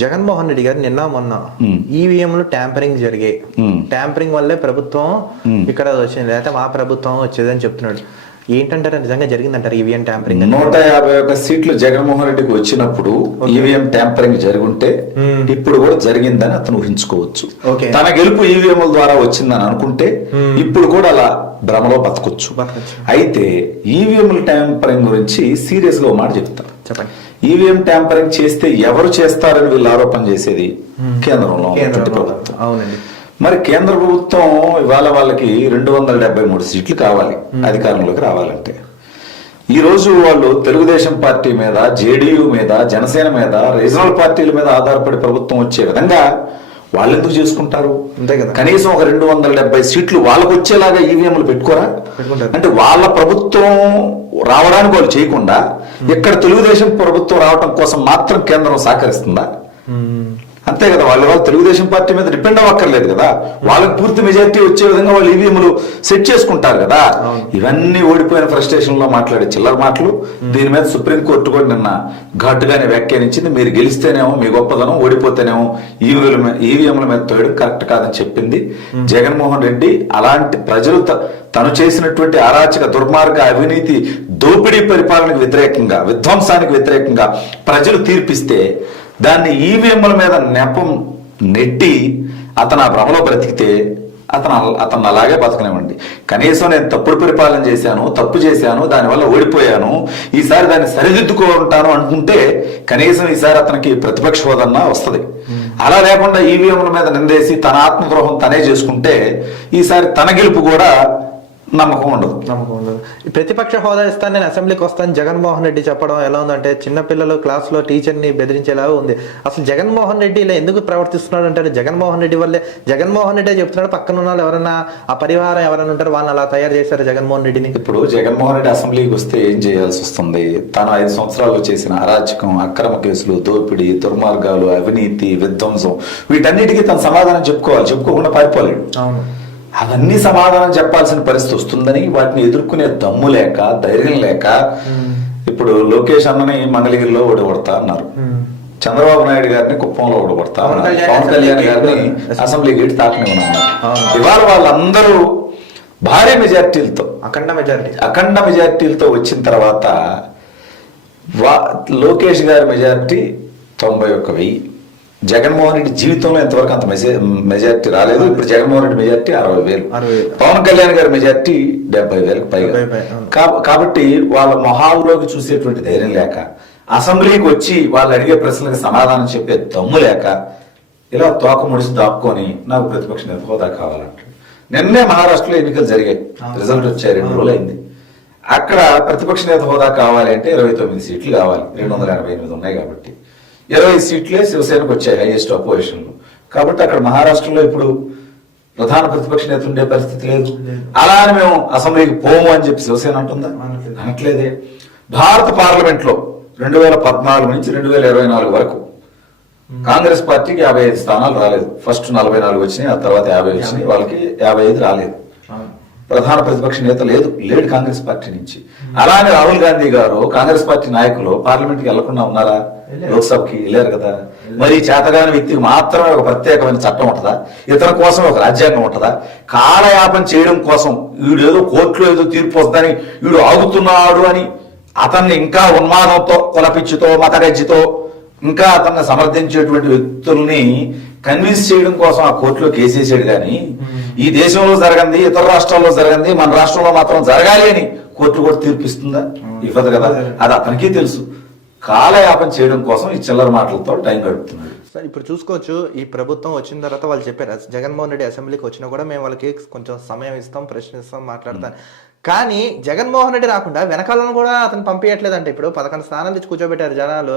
జగన్మోహన్ రెడ్డి గారు నిన్న మొన్న ఈవీఎంలు ట్యాంపరింగ్ జరిగాయి, ట్యాంపరింగ్ వల్లే ప్రభుత్వం ఇక్కడ వచ్చింది, లేకపోతే మా ప్రభుత్వం వచ్చేదని చెప్తున్నాడు. ఏంటంటారు, నిజంగా జరిగిందంటారు ఈవీఎం ట్యాంపరింగ్? 151 సీట్లు జగన్మోహన్ రెడ్డికి వచ్చినప్పుడు ఈవీఎం ట్యాంపరింగ్ జరుగుంటే ఇప్పుడు కూడా జరిగిందని అతను ఊహించుకోవచ్చు. తన గెలుపు ఈవీఎంల ద్వారా వచ్చిందని అనుకుంటే ఇప్పుడు కూడా అలా భ్రమలో బతకొచ్చు. అయితే ఈవీఎంల ట్యాంపరింగ్ గురించి సీరియస్ గా ఒక మాట చెప్తాను. చెప్పండి. ఈవీఎం ట్యాంపరింగ్ చేస్తే ఎవరు చేస్తారని వీళ్ళు ఆరోపణ చేసేది కేంద్రంలో ప్రభుత్వం. అవునండి. మరి కేంద్ర ప్రభుత్వం ఇవాళ వాళ్ళకి 273 సీట్లు కావాలి అధికారంలోకి రావాలంటే. ఈ రోజు వాళ్ళు తెలుగుదేశం పార్టీ మీద, జేడీయూ మీద, జనసేన మీద, రీజనల్ పార్టీల మీద ఆధారపడి ప్రభుత్వం వచ్చే విధంగా వాళ్ళు ఎందుకు చేసుకుంటారు? అంతే కదా. కనీసం ఒక 270 సీట్లు వాళ్ళకు వచ్చేలాగా ఈవీఎంలు పెట్టుకోరా? అంటే వాళ్ళ ప్రభుత్వం రావడానికి వాళ్ళు చేయకుండా ఇక్కడ తెలుగుదేశం ప్రభుత్వం రావడం కోసం మాత్రం కేంద్రం సహకరిస్తుందా? అంతే కదా. వాళ్ళు తెలుగుదేశం పార్టీ మీద డిపెండ్ అవ్వక్కర్లేదు కదా. వాళ్ళకి పూర్తి మెజారిటీ వచ్చే విధంగా వాళ్ళు ఈవీఎంలు సెట్ చేసుకుంటారు కదా. ఇవన్నీ ఓడిపోయిన ఫ్రస్ట్రేషన్ లో మాట్లాడే చిల్లర మాటలు. దీని మీద సుప్రీంకోర్టు కూడా నిన్న ఘాటుగానే వ్యాఖ్యానించింది. మీరు గెలిస్తేనేమో మీ గొప్పదనం, ఓడిపోతేనేమో ఈవీఎంల మీద తోయడం కరెక్ట్ కాదని చెప్పింది. జగన్మోహన్ రెడ్డి అలాంటి ప్రజలు తను చేసినటువంటి అరాచక, దుర్మార్గ, అవినీతి, దోపిడీ పరిపాలనకు వ్యతిరేకంగా, విధ్వంసానికి వ్యతిరేకంగా ప్రజలు తీర్పిస్తే దాన్ని ఈవీఎంల మీద నెపం నెట్టి అతను ఆ భ్రమలో బ్రతికితే అతను అలాగే బతకనివ్వండి. కనీసం నేను తప్పుడు పరిపాలన చేశాను, తప్పు చేశాను, దానివల్ల ఓడిపోయాను, ఈసారి దాన్ని సరిదిద్దుకుంటాను అనుకుంటే కనీసం ఈసారి అతనికి ప్రతిపక్ష హోదన్నా వస్తుంది. అలా లేకుండా ఈవీఎంల మీద నిందేసి తన ఆత్మద్రోహం తనే చేసుకుంటే ఈసారి తన గెలుపు కూడా నమ్మకం ఉండదు. ప్రతిపక్ష హోదా ఇస్తాను, నేను అసెంబ్లీకి వస్తాను జగన్మోహన్ రెడ్డి చెప్పడం ఎలా ఉందంటే చిన్నపిల్లలు క్లాసులో టీచర్ని బెదిరించేలాగా ఉంది. అసలు జగన్మోహన్ రెడ్డి ఇలా ఎందుకు ప్రవర్తిస్తున్నాడు అంటారు? జగన్మోహన్ రెడ్డి వల్లే, జగన్మోహన్ రెడ్డి చెప్తున్నాడు, పక్కన ఉన్న వాళ్ళు ఎవరైనా ఆ పరివారం ఎవరైనా ఉంటారు, వాళ్ళని అలా తయారు చేశారు జగన్మోహన్ రెడ్డిని. ఇప్పుడు జగన్మోహన్ రెడ్డి అసెంబ్లీకి వస్తే ఏం చేయాల్సి వస్తుంది? తను 5 సంవత్సరాలు చేసిన అరాచకం, అక్రమ కేసులు, దోపిడీ, దుర్మార్గాలు, అవినీతి, విధ్వంసం, వీటన్నిటికీ తన సమాధానం చెప్పుకోవాలి. చెప్పుకోకుండా పారిపోలేడు. అవును. అవన్నీ సమాధానం చెప్పాల్సిన పరిస్థితి వస్తుందని వాటిని ఎదుర్కొనే దమ్ము లేక, ధైర్యం లేక ఇప్పుడు లోకేష్ అన్నని మంగళగిరిలో ఓడగొడతా అన్నారు, చంద్రబాబు నాయుడు గారిని కుప్పంలో ఓడగొడతా అన్నారు, పవన్ కళ్యాణ్ గారిని అసెంబ్లీ గేట్ తాకనివ్వనున్నారు. ఇవాళ వాళ్ళందరూ భారీ మెజార్టీలతో, అఖండ మెజార్టీలతో వచ్చిన తర్వాత లోకేష్ గారి మెజార్టీ 91,000. జగన్మోహన్ రెడ్డి జీవితంలో ఇంతవరకు అంత మెజార్టీ రాలేదు. ఇప్పుడు జగన్మోహన్ రెడ్డి మెజార్టీ 60,000, పవన్ కళ్యాణ్ గారి మెజార్టీ 70,000 పైగా. కాబట్టి వాళ్ళ మొహాల్లోకి చూసేటువంటి ధైర్యం లేక, అసెంబ్లీకి వచ్చి వాళ్ళు అడిగే ప్రశ్నలకు సమాధానం చెప్పే దమ్ము లేక ఇలా తోక ముడిసి దాక్కొని నాకు ప్రతిపక్ష నేత హోదా కావాలంటారు. నిన్నే మహారాష్ట్రలో ఎన్నికలు జరిగాయి, రిజల్ట్ వచ్చాయి, 2 రోజులు అయింది. అక్కడ ప్రతిపక్ష నేత హోదా కావాలి అంటే 29 సీట్లు కావాలి, 288 ఉన్నాయి కాబట్టి 20 సీట్లే శివసేనకు వచ్చాయి, హైయెస్ట్ అపోజిషన్ లో. కాబట్టి అక్కడ మహారాష్ట్రలో ఇప్పుడు ప్రధాన ప్రతిపక్ష నేత ఉండే పరిస్థితి లేదు. అలా అని మేము అసెంబ్లీకి పోము అని చెప్పి శివసేన అంటుందా? అనట్లేదే. భారత పార్లమెంట్ లో 2014 నుంచి 2024 వరకు కాంగ్రెస్ పార్టీకి 55 స్థానాలు రాలేదు. ఫస్ట్ 44 వచ్చినాయి, ఆ తర్వాత 50 వచ్చినాయి, వాళ్ళకి 55 రాలేదు. ప్రధాన ప్రతిపక్ష నేత లేడు కాంగ్రెస్ పార్టీ నుంచి. అలానే రాహుల్ గాంధీ గారు, కాంగ్రెస్ పార్టీ నాయకులు పార్లమెంట్ కి వెళ్లకుండా ఉన్నారా? లోక్సభకి వెళ్ళారు కదా. మరి చేతగాని వ్యక్తికి మాత్రమే ఒక ప్రత్యేకమైన చట్టం ఉంటుందా? ఇతని కోసం ఒక రాజ్యాంగం ఉంటుందా? కాలయాపన చేయడం కోసం వీడు ఏదో కోర్టులో ఏదో తీర్పు వస్తుందని వీడు ఆగుతున్నాడు అని అతన్ని ఇంకా ఉన్మాదంతో, కులపిచ్చితో, మతగజ్జితో ఇంకా అతన్ని సమర్థించేటువంటి వ్యక్తుల్ని కన్విన్స్ చేయడం కోసం ఆ కోర్టులో కేసేసాడు. కానీ ఈ దేశంలో జరగంది, ఇతర రాష్ట్రాల్లో జరగంది, మన రాష్ట్రంలో మాత్రం జరగాలి అని కోర్టు కూడా తీర్పిస్తుందా? ఇవ్వదు కదా. అది అతనికి తెలుసు. కాలయాపన చేయడం కోసం ఈ చిల్లర మాటలతో టైం గడుపుతున్నాడు. సార్ ఇప్పుడు చూసుకోవచ్చు, ఈ ప్రభుత్వం వచ్చిన తర్వాత వాళ్ళు చెప్పారు జగన్మోహన్ రెడ్డి అసెంబ్లీకి వచ్చినా కూడా మేము వాళ్ళకి కొంచెం సమయం ఇస్తాం, ప్రశ్నిస్తాం, మాట్లాడతాం. కానీ జగన్మోహన్ రెడ్డి రాకుండా వెనకాలను కూడా అతను పంపించట్లేదంటే. ఇప్పుడు 11 స్థానాలు తెచ్చి కూర్చోబెట్టారు జనాలు.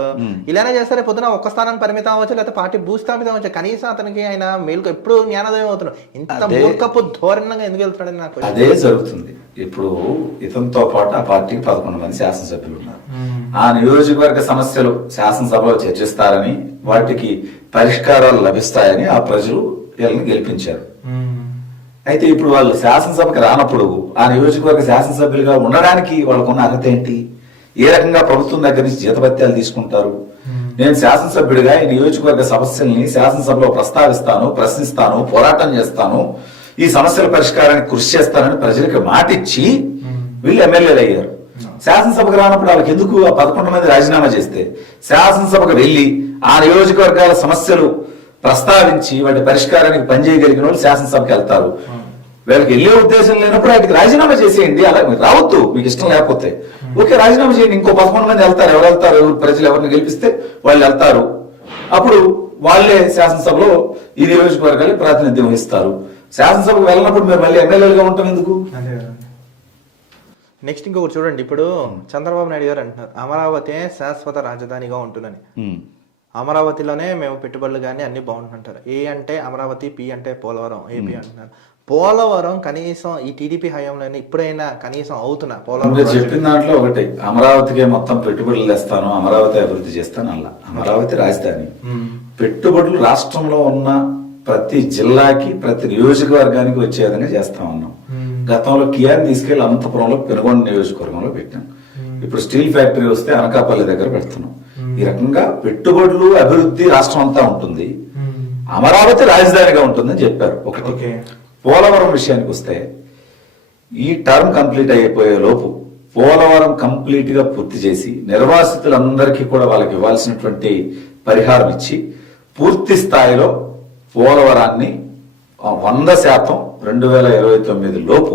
ఇలానే చేస్తారే పొద్దున ఒక్క స్థానం పరిమితం అవ్వచ్చు, లేకపోతే పార్టీ భూస్థాపితం అవ్వచ్చు. కనీసం అతనికి ఆయన మేలుకు ఎప్పుడు జ్ఞానోదయం అవుతున్నాడు. ఇంత మూర్ఖపు ధోరణంగా ఎందుకు వెళ్తాడని నాకు అదే జరుగుతుంది. ఇప్పుడు ఇతనితో పాటు ఆ పార్టీకి 11 మంది శాసనసభ్యులు ఉన్నారు. ఆ నియోజకవర్గ సమస్యలు శాసనసభలో చర్చిస్తారని, వాటికి పరిష్కారాలు లభిస్తాయని ఆ ప్రజలు వీళ్ళని గెలిపించారు. అయితే ఇప్పుడు వాళ్ళు శాసనసభకి రానప్పుడు ఆ నియోజకవర్గ శాసనసభ్యులుగా ఉండడానికి వాళ్ళకున్న అర్హత ఏంటి? ఏ రకంగా ప్రభుత్వం దగ్గర నుంచి జీతభత్యాలు తీసుకుంటారు? నేను శాసనసభ్యుడిగా ఈ నియోజకవర్గ సమస్యల్ని శాసనసభలో ప్రస్తావిస్తాను, ప్రశ్నిస్తాను, పోరాటం చేస్తాను, ఈ సమస్యల పరిష్కారానికి కృషి చేస్తానని ప్రజలకు మాటిచ్చి వీళ్ళు ఎమ్మెల్యేలు అయ్యారు. శాసనసభకు రానప్పుడు వాళ్ళకి ఎందుకు ఆ 11 మంది రాజీనామా చేస్తే శాసనసభకు వెళ్లి ఆ నియోజకవర్గాల సమస్యలు ప్రస్తావించి వాటి పరిష్కారానికి పనిచేయగలిగిన వాళ్ళు శాసనసభకి వెళ్తారు. వీళ్ళకి వెళ్ళే ఉద్దేశం లేనప్పుడు వాటికి రాజీనామా చేసేయండి. అలా మీరు రావద్దు, మీకు ఇష్టం లేకపోతే ఓకే రాజీనామా చేయండి. ఇంకో 11 మంది వెళ్తారు. ఎవరు వెళ్తారు? ప్రజలు ఎవరిని గెలిపిస్తే వాళ్ళు వెళ్తారు. అప్పుడు వాళ్ళే శాసనసభలో ఈ నియోజకవర్గాలు ప్రాతినిధ్యం వహిస్తారు. శాసనసభకు వెళ్ళినప్పుడు మీరు మళ్ళీ ఎమ్మెల్యేలుగా ఉంటాం ఎందుకు? నెక్స్ట్ ఇంకొకటి చూడండి, ఇప్పుడు చంద్రబాబు నాయుడు గారు అంటున్నారు అమరావతి శాశ్వత రాజధానిగా ఉంటుందని. అమరావతిలోనే మేము పెట్టుబడులు కానీ అన్ని బాగుంటుంటారు. ఏ అంటే అమరావతి, పి అంటే పోలవరం, ఏపీ అంటున్నారు. పోలవరం కనీసం ఈ టీడీపీ హయాంలో ఇప్పుడైనా కనీసం అవుతున్నా పోలవరం చెప్పిన దాంట్లో ఒకటి, అమరావతికి మొత్తం పెట్టుబడులు తెస్తాను, అమరావతి అభివృద్ధి చేస్తాను అలా. అమరావతి రాజధాని. పెట్టుబడులు రాష్ట్రంలో ఉన్న ప్రతి జిల్లాకి ప్రతి నియోజకవర్గానికి వచ్చే విధంగా చేస్తా ఉన్నాం. గతంలో కియాని తీసుకెళ్లి అనంతపురంలో పెనుగొండ నియోజకవర్గంలో పెట్టాం. ఇప్పుడు స్టీల్ ఫ్యాక్టరీ వస్తే అనకాపల్లి దగ్గర పెడుతున్నాం. ఈ రకంగా పెట్టుబడులు అభివృద్ధి రాష్ట్రం అంతా ఉంటుంది, అమరావతి రాజధానిగా ఉంటుందని చెప్పారు. ఒకటి. పోలవరం విషయానికి వస్తే ఈ టర్మ్ కంప్లీట్ అయిపోయే లోపు పోలవరం కంప్లీట్ గా పూర్తి చేసి నిర్వాసితులందరికీ కూడా వాళ్ళకి ఇవ్వాల్సినటువంటి పరిహారం ఇచ్చి పూర్తి స్థాయిలో పోలవరాన్ని 100% 2029 లోపు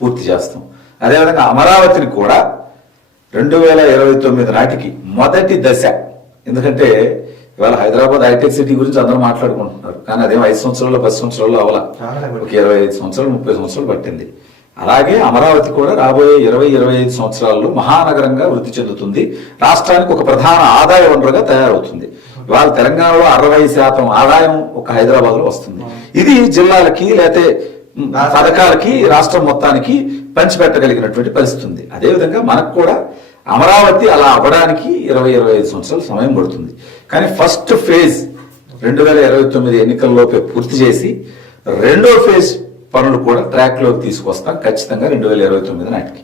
పూర్తి చేస్తాం. అదేవిధంగా అమరావతిని కూడా 2029 నాటికి మొదటి దశ. ఎందుకంటే ఇవాళ హైదరాబాద్ హైటెక్ సిటీ గురించి అందరూ మాట్లాడుకుంటున్నారు, కానీ అదేం 5 సంవత్సరాలు 10 సంవత్సరాలు అవ్వాల, ఒక 25 సంవత్సరాలు 30 సంవత్సరాలు పట్టింది. అలాగే అమరావతి కూడా రాబోయే 20-25 సంవత్సరాల్లో మహానగరంగా వృద్ధి చెందుతుంది. రాష్ట్రానికి ఒక ప్రధాన ఆదాయ వనరుగా తయారవుతుంది. ఇవాళ తెలంగాణలో 60% ఆదాయం ఒక హైదరాబాద్ లో వస్తుంది. ఇది జిల్లాలకి లేకపోతే పథకాలకి రాష్ట్రం మొత్తానికి పంచిపెట్టగలిగినటువంటి పరిస్థితి ఉంది. అదేవిధంగా మనకు కూడా అమరావతి అలా అవ్వడానికి 20-25 సంవత్సరాలు సమయం పడుతుంది. కానీ ఫస్ట్ ఫేజ్ 2029 ఎన్నికల్లోపే పూర్తి చేసి రెండో ఫేజ్ పనులు కూడా ట్రాక్ లోకి తీసుకొస్తాం ఖచ్చితంగా 2029 నాటికి.